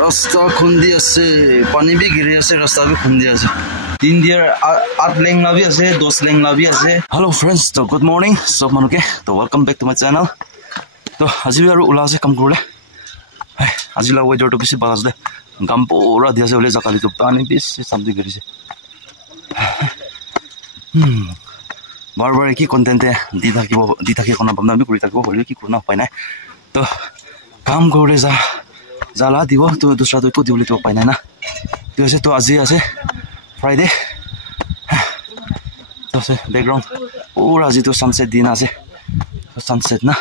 रास्ता खुंदी আছে पानी भी गिरी আছে रास्ता भी खुंदी আছে 3 दियर 8 लेंगला भी আছে 10 लेंगला भी আছে हेलो फ्रेंड्स तो गुड मॉर्निंग सब मानुके तो welcome back to my channel तो আজি আৰু উলা আছে কাম কৰিলে আজি লা वेदर तो बेसी ভাল আছে গাম পুৰা দি আছে ওলে জাকালি তো পানি বেছি সামদি গৰিছে बार बार की कंटेंट दी थाकी कोना बमना भी কৰি থাকিব হলিও কি কোনা উপায় নাই তো কাম কৰিলে जाला दिवो तो दूसरा तो को दिवले तो पाइ ना तो ऐसे तो आज আছে फ्राइडे तो से बैकग्राउंड पूरा आज तो सनसेट दिन আছে तो सनसेट ना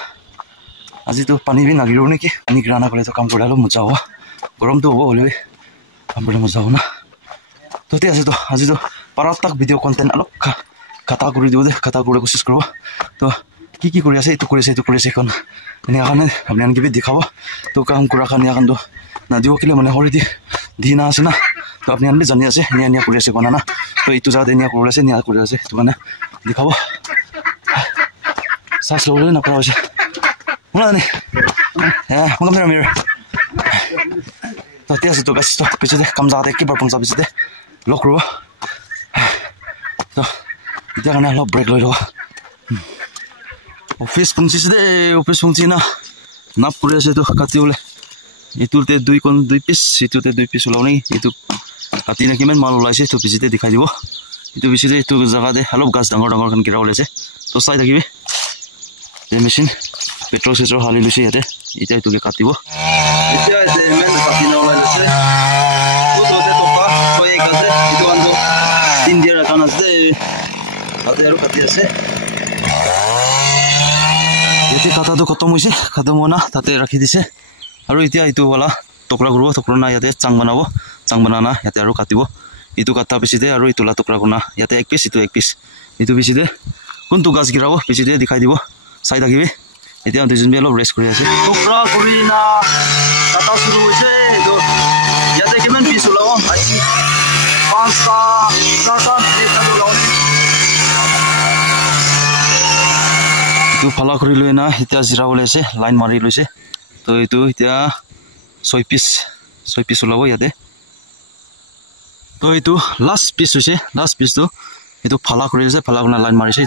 आज तो पानी भी नागिरो ने कि पानी गिराना करे तो काम करलो मजा हो गरम तो हो हले काम करे मजा हो ना तो ते আছে तो आज तो पारा तक भिडिओ कंटेंट अलग कथा কৰি দিও দে कथा কৰে कोशिश करबो तो কি কৰি আছে এটো কৰিছে কোন এনে আনে আপনি আনকি भी দেখাবো তো কাম কৰা কানি আকান তো না দিও কিলে মানে হলিডে দিনা আছে না তো আপনি আনলে জানি আছে নিয়া কৰি আছে কোনা না তো ইটো জাতে নিয়া কৰি আছে তো মানে দেখাবো সাস ললে না পাওছে মানে মগম মিৰ তো তে আছে তো গাছ তো পিছতে কাম জাতে কি বৰপং যাবিছে লক ৰব তো এতিয়া কানে অলপ ব্ৰেক লৈ ল ऑफिस पंची से ऑफिस पंची ना नाप करे আছে তো কাটি ওলে ইতুতে দুই পিস ইতুতে দুই পিস ওলাও নি ইতু কাটি না কিমান মাল ওলাইছে তো পিছিতে দেখাই দিব ইতু পিছিতে ইতু জায়গা দে অলপ গাছ ডাঙৰ খান কিৰা ওলাইছে তো চাই থাকিবি এই মেশিন পেট্ৰল সেট্ৰল হালি লৈছে ইয়াতে এতিয়া ইতুকে কাটিব এতিয়া এতে মেন কাটি না ওলাইছে ওতে টপা ছয় এক আছে ইতু আনবো 3 দিন কান আছে কাটি আৰু কাটি আছে এতে কাটা তো খতম হইছে খতম হনা তাতে রাখি দিছে আৰু এতিয়া ইটো वाला টুকৰা কৰিব টুকৰা না ইয়াতে চাং বানানা ইয়াতে আৰু কাটিব ইটো কাটা পিছিতে আৰু ইটোলা টুকৰা গুনা ইয়াতে এক পিস ইটো পিছিতে কোনটো গাছ গিৰাব পিছিতে দেখাই দিব চাই থাকিবি এতিয়া দুজন বেলো ৰেষ্ট কৰি আছে টুকৰা কৰি না কাটা শুরু হৈছে তো ইয়াতে কিমান পিস ওলাব আজি 5টা 4টা দেখা ওলাব তো ফালা কৰি লৈ না এতিয়া জিৰা ওলাইছে লাইন মাৰি লৈছে তো এইটো এতিয়া 6 পিস ওলাব ইয়াতে তো এইটো লাষ্ট পিস হৈছে লাষ্ট পিস তো এইটো ফালা কৰি আছে ফালা গুনা লাইন মাৰিছে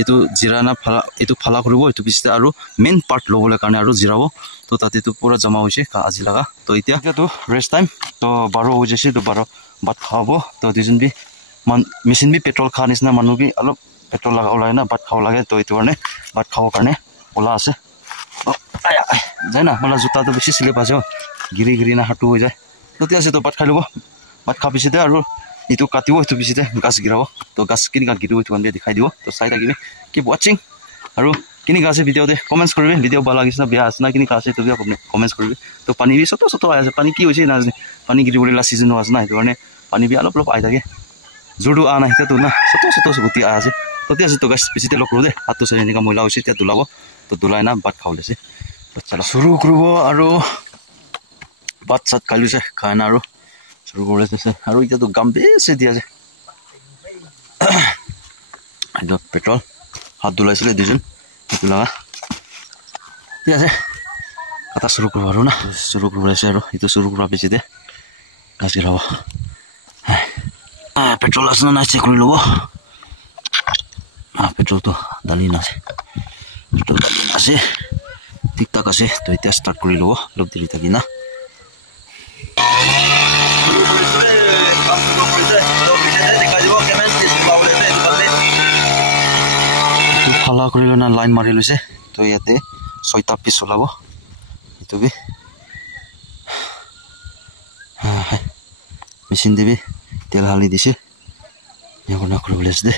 এইটো জিৰা না ফালা এইটো ফালা কৰিব এইটো পিছতে আৰু মেইন পাৰ্ট লবলৈ কাৰণে আৰু জিৰাব তো তাতে তো পুৰা জমা হৈছে আজি লাগা তো এতিয়া তো ৰেষ্ট টাইম তো 12 হৈ গৈছে তো 12 ভাত খাব তো দুজন বি মেচিন বি পেট্ৰল খা নিচিনা মানুহ বি অলপ पेट्रोल लगा ओला है ना भात खाओ लागे तो इतो ने भात खाओ करने ओला আছে आया जाय ना मला जुता तो बेसी स्लिप আছে गिरी ना हाटु हो जाय तो তে আছে তো ভাত খাই লব ভাত খা পিছিতে আৰু ইটো কাটিব ইটো পিছিতে গাছ গিৰাব তো গাছ কিনি কা গিৰিব ইটো আন্দে দেখাই দিব তো চাই থাকিবি কিপ ওয়াচিং আৰু কিনি গাছে ভিডিও দে কমেন্টস কৰিবি ভিডিও ভাল লাগিছে না বেয়া আছে না কিনি গাছে তো বি আপুনি কমেন্টস কৰিবি তো পানী বি সত আছে পানী কি হৈছে না পানী গিৰিবলৈ লা সিজন আছে না এটো কাৰণে পানী বি অলপ আই থাকে জুডু আনা হিতে তো না সত গুটি আছে तो ते तो गाइस पिछते लोक रो दे हाथ से निका मैला होइसे ते दुलाबो तो दुलाय ना भात खावलेसे तो चलो शुरू करबो आरो भात सात खालुसे खाना आरो शुरू करलेसे आरो इता तो गाम बेसे दिया जे आरो पेट्रोल हाथ दुलाइसले दुजन दुलागा ठीक আছে कथा शुरू करबो आरो ना शुरू करलेसे आरो इतो शुरू करबा पिछते गास गिराबो पेट्रोल असना ना चेक কৰি লব पेट्रोल तो डाली ना पेट्रोल डाली ना ठीक ठाक আছে तो इतना स्टार्ट কৰি লব লব দেৰি থাকি না ফালা কৰি লনা লাইন মাৰি লৈছে তো ইয়াতে 6টা পিস ওলাব এটো বি মেশিন দেবি তেল হালি দিছে ইয়াক না কৰিবলৈ আছে দে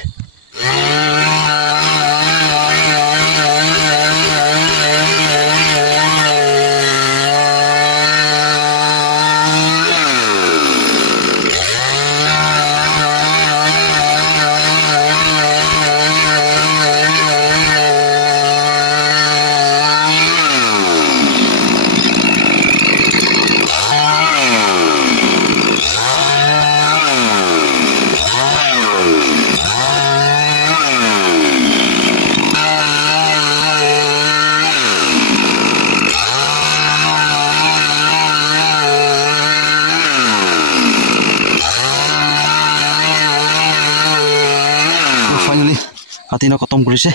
কাটি না খতম কৰিছে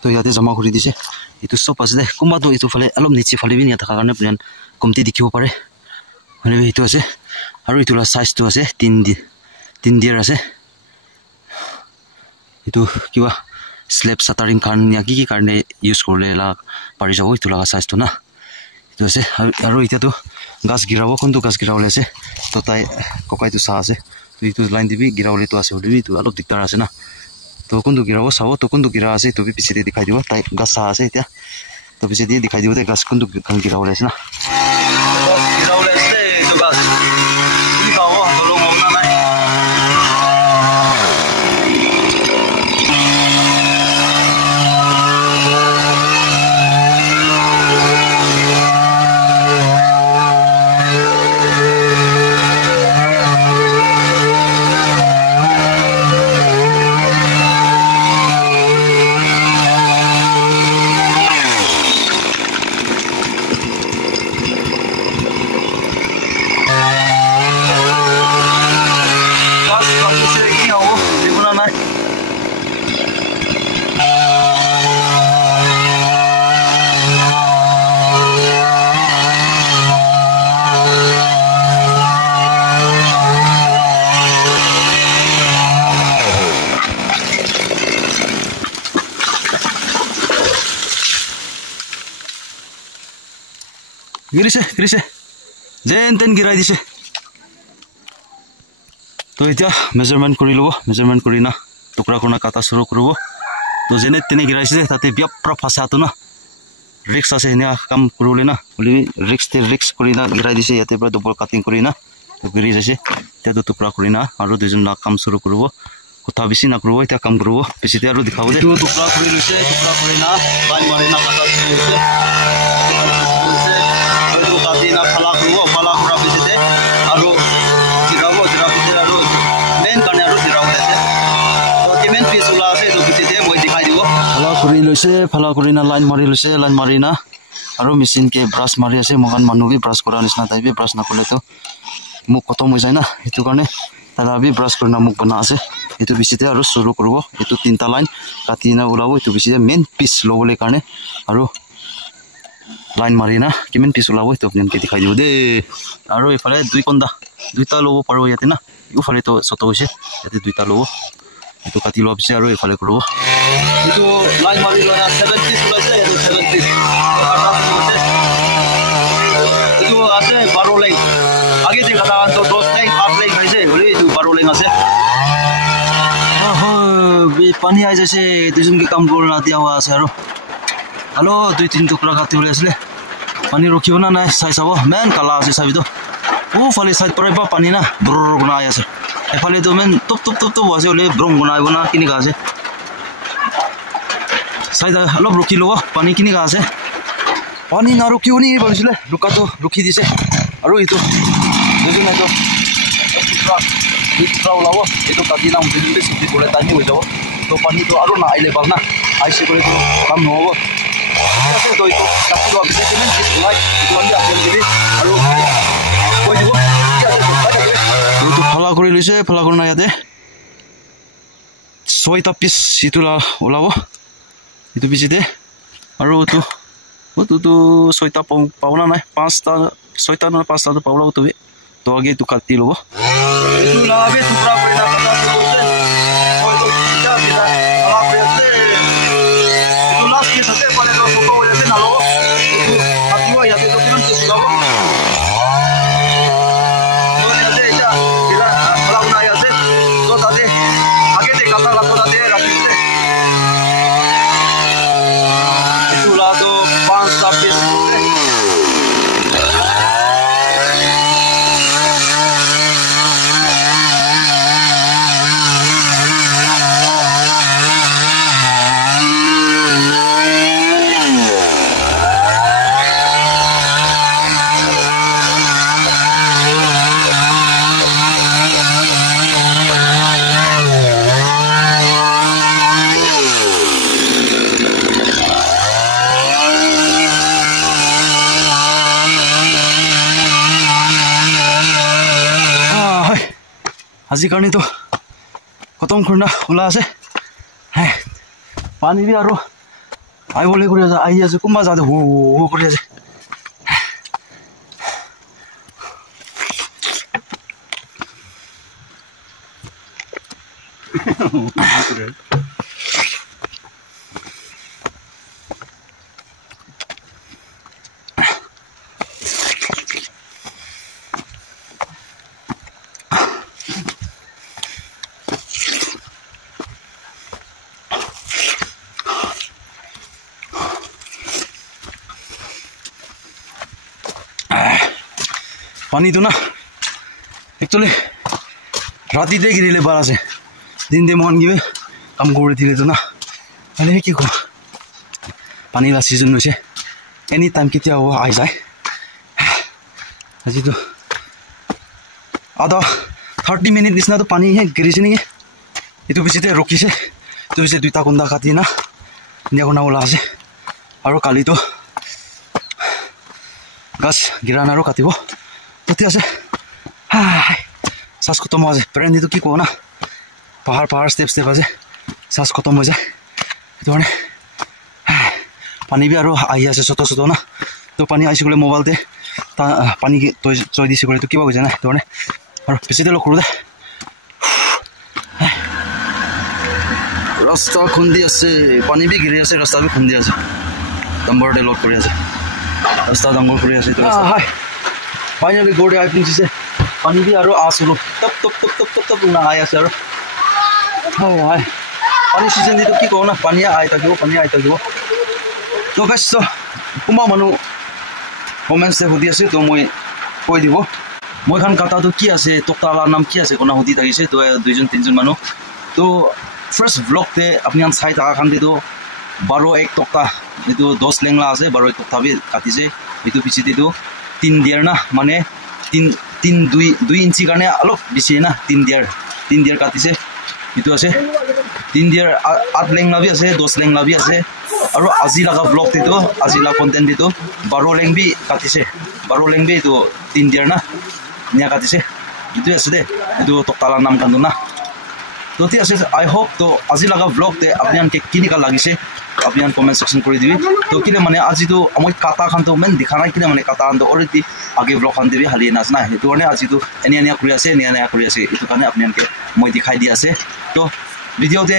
তো ইয়াতে জমা কৰি দিছে এইটো সব আছে দে কোনবাটো এইটো ফালে অলপ নিচে ফালে বি নিয়া থকা কাৰণে প্লেন কমতি দেখিব পাৰে মানে এইটো আছে আৰু এইটো সাইজটো আছে 3 দিয়াৰ আছে এইটো কিবা স্লেব সাটাৰিং কাৰণ या কি কাৰণে ইউজ কৰিলে লা পাৰি যাব এইটো লগা সাইজটো না এইটো আছে আৰু এতিয়াতো গাছ গিৰাব কোনটো গাছ গিৰাবলৈ আছে তো তাই ককাইটো চা আছে তো এইটো লাইন দিবি গিৰাবলৈ তো আছে দিবি তো অলপ দিগদাৰ আছে না তো কোনটো গিৰাব চাব তো কোনটো গিৰা আছে তো পিছতে দেখাই দিব তাই গাছ চা আছে এতিয়া তো পিছতে দেখাই দিব তে গাছ কোনটো গিৰাবলৈ আছে না গিৰাবলৈ আছে তো গাছ কি কাও হলো মনা নাই गिरिसे जेन तेन गिराई दिसे तो इतना मेजरमेंट करी लो मेजरमेंट करी ना टुकड़ा करना काटा शुरू करो तो जेने तेने गिराइसे ताते बियाप्रा फासा तो ना रिक्स आसे ने काम करो लेना बोली रिक्स करी ना गिराई दिसे याते पूरा डबल काटिंग करी ना तो गिरी जैसे त्या तो टुकड़ा करी ना और दुजन ना काम शुरू करो কথা বেছি না করব এটা কাম করব বেছিতে আর দেখাবো দে টুকরা করে লইছে টুকরা করে না বাই মারে না কাটা হইছে তো কাটি না ফালা করব ফালা করা বেছিতে আর জিরাবো জিরাবতে আর মেন কানে আর জিরাবো আছে তো কেমেন পিস ওলা আছে তো বেছিতে মই দেখাই দিব ফালা করে লইছে ফালা করে না লাইন মারি না আর মেশিন কে ব্রাশ মারি আছে মগান মানুবি ব্রাশ করা নিছনা তাইবি ব্রাশ না করলে তো মুখ খতম হৈ যায় না এটো কারণে তারা বি ব্রাশ করে না মুখ বনা আছে এটো বেছিতে আর শুরু করব এটো তিনটা লাইন কাটি না ওলাবো এটো বেছিতে মেন পিস লবলে কারণে আর লাইন মারি না কিমান পিস ওলাবো এটো আপনাকে দেখাই দিব দে আর এফালে দুইটা লব পারো ইয়াতে না ইফালে তো ছোট হইছে ইয়াতে দুইটা লব এটো কাটি লবছে আর এফালে করব এটো লাইন মারি লনা 7 পিস ওলাছে এটো 7 পিস এটো আছে 12 লাইন আগে যে কথা তো 10 লাইন 8 লাইন হইছে বলে এটো 12 লাইন আছে पानी आए जैसे दुजन के काम करना दिया हुआ है यारो हेलो 2-3 टुकड़ा काटी हुए असले पानी रोकियो ना ना साइज अब मेन काला আছে সাবি তো ও ফালে সাইড পরে বা পানি না ব্রর গুনা আছে এ ফালে তো মেন টপ আছে ওলে ব্রং গুনা আইব না কিনি গাছে সাইড হলো রকি লব পানি কিনি গাছে পানি না রকিও নি বলছিলে রুকা তো রকি দিছে আর এই তো দুজন না তো টুকরা ওলাবো এটো কাটি নাম দিলে সিটি করে টাইম হয়ে যাব তো পানি তো আরো না আইলে পাল না আইসে করে তো কাম নহব আছে তো এই তো কাটি লব দিছে মেন ঠিক লাই তো আমি আপেল দিবি আর কই দিব কি আছে তো ফালা কৰি লৈছে ফালা কৰি না ইয়াতে 6টা পিস সিতুলা ওলাবো এটো পিছিতে আৰু তো 6টা পাও না নাই 5টা 6টা না 5টা তো পাওলা তুমি तो आगे तो काटी लो तू लावे टुकड़ा पे ना पता तो उसे कोई तो क्या किया आप ऐसे तू लास्ट के साथे पड़े तो फोटो ऐसे ना लो आप वो या तो किन से लो तो ऐसे क्या किला बड़ा बना ऐसे तो दादे आगे दे काटा ला तो दादे रखी से तू ला तो 5 पीस আজি কাৰণে তো খতম কৰনা ওলা আছে পানী বি আৰু আহিবলৈ কৰি আছে আহি আছে কোনোবা যাওঁতে হু হু কৰি আছে पानी तो ना एक्चुअली राति दे गिरिले बारा से दिन दे मन गिवे काम करे दिले तो ना अरे की को पानी ला सीजन হৈছে एनी टाइम केতিয়া हो आइ जाय আজি तो आधा 30 मिनट निसना तो पानी है गिरिছে নেকি এটো পিছতে ৰখিছে তো পিছে দুইটা কোন্দা কাটি না নিয়া কোনা ওলা আছে আৰু কালি তো গাছ গিৰান আৰু কাটিব तो আছে सास खत्म हो जाए प्रेम तो कि ना पहाड़ पहाड़ स्टेप स्टेप आज सास खत्म हो जाए तो पानी भी और आसे छोटो छोटो ना तो पानी आइस मोबाइल पानी चय दिसे तो क्या हो जाए ना तो और पिछते लग करो दे रास्ता खुंदी आसे पानी भी गिरी आसे रास्ता भी खुंदी आसे डम्बर लग कर रास्ता डांगर कर फाइनली गोड़े आई पहुंचे पानी भी और आसलो तब तब तब तब तब तब ना आया सर हाय हाय पानी सीजन दी तो की कहो ना पानी आई तक तो गाइस तो कुमा मानु कमेंट्स से हुदी আছে तो মই কই দিব মই খান কাটা তো কি আছে তক্তালা নাম কি আছে কোনা হুদি থাকিছে তো দুইজন তিনজন মানু তো ফার্স্ট ব্লগ তে আপনি আন সাইড আ খান দি তো 12 এক তক্তা এটো 10 লেংলা আছে 12 এক তক্তা বি কাটিছে এটো পিছে দি তো 3 দিয়ার না মানে 2 इंची कारण अलग बेसि ना 3 दियार काटिसे इतो আছে 3 दियार 8 लेंगला भी আছে 10 लेंगला भी আছে और আজি लगा ब्लॉग তে তো আজি ला कंटेंट তে তো 12 लेंग भी काटिसे 12 लेंग भी तो 3 दियार ना निया काटिसे इतो আছে दे इतो तक्ताला नाम कांदो ना तो ती আছে आई होप तो আজি लगा ब्लॉग তে আপনি আনকে কিনিকা লাগিছে আপনি আন কমেন্ট সেকশন করে দিবি তো কিলে মানে আজি তো মই কাটা খান তো মেন দেখা নাই কিলে মানে কাটা আন তো অলরেডি आगे ब्लॉग खान देवी हाली नाच ना हेतु ने आज तो एनिया करि আছে एनिया करि আছে इतु काने आपनि आनके মই दिखाई दि আছে तो भिडिओ दे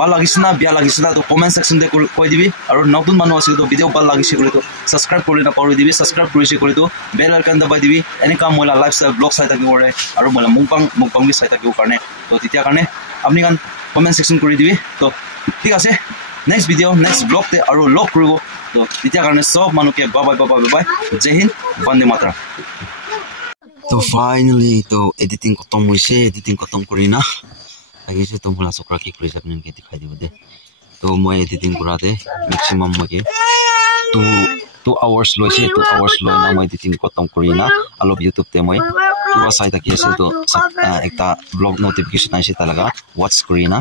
ভাল লাগিছে না বিয়া লাগিছে না তো কমেন্ট সেকশন দে কই দিবি আৰু নতুন মানুহ আছে তো ভিডিও ভাল লাগিছে কলে তো সাবস্ক্ৰাইব কৰি না কৰি দিবি সাবস্ক্ৰাইব কৰিছে কৰি তো বেল আইকন দবাই দিবি এনে কাম মলা লাইফস্টাইল ব্লগ চাই থাকিব পাৰে আৰু মলা মুংপাং বি চাই থাকিব কাৰণে তো তেতিয়া কাৰণে আপনি কান কমেন্ট সেকশন কৰি দিবি তো ঠিক আছে नेक्स्ट वीडियो नेक्स्ट ब्लॉग ते और लॉग करिवो तो इতিয়া কাৰণে सब मानु के बाय बाय बाय जय हिंद वंदे मातरम तो फाइनली तो एडिटिंग खत्म होइसे एडिटिंग खत्म करिना आगिसे तो मला सकरा की करि आपन के दिखाई दिबो दे तो মই एडिटिंग कराते मैक्सिमम मगे 2 आवर्स लइसे 2 आवर्स लइना মই एडिटिंग खत्म करिना अलप YouTube ते মই किबा साइट की আছে तो एकटा ब्लॉग नोटिफिकेशन आइसे तलगा वॉच करिना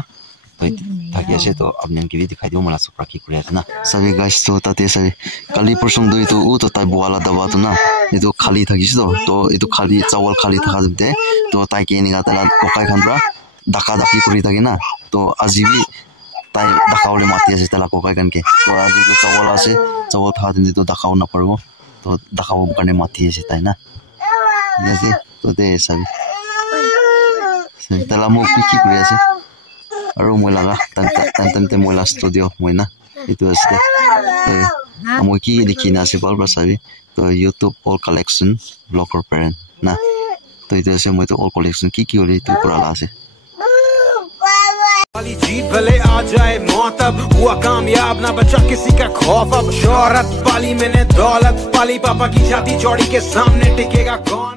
तो ताकि ऐसे तो अपने की भी दिखाई दो मला सुपरा की कुरिया ना सभी गाइस तो ताते सभी काली परसों दुई तो उ तो ताई बुआला दबा तो ना ये तो खाली থাকিস तो ये तो खाली चावल खाली থাকা দিতে तो ताई के निगा तला कोकाई खानरा डाका डाकी करि থাকে ना तो আজি भी ताई डाकावले माती আছে तला कोकाई कान के तो আজি तो चावल আছে चावल থাকা দিতে तो डाकाव ना परबो तो डाकाव काने माती আছে ताई ना जैसे तो दे सभी तला मो की करि আছে আৰু মই লাগা তান্তে মই লাষ্ট স্টুডিও মই না এটো আছে মই কি দেখি না আছে বালবা সাবি তো YouTube all collection blogger parent না তো এটো আছে মই তো অল কালেকশন কি হলে তো করা আছে वाली जीत भले आ जाए मौत अब हुआ कामयाब ना बचा किसी का खौफ अब शोहरत पाली मैंने दौलत पाली पापा की छाती चौड़ी के सामने टिकेगा कौन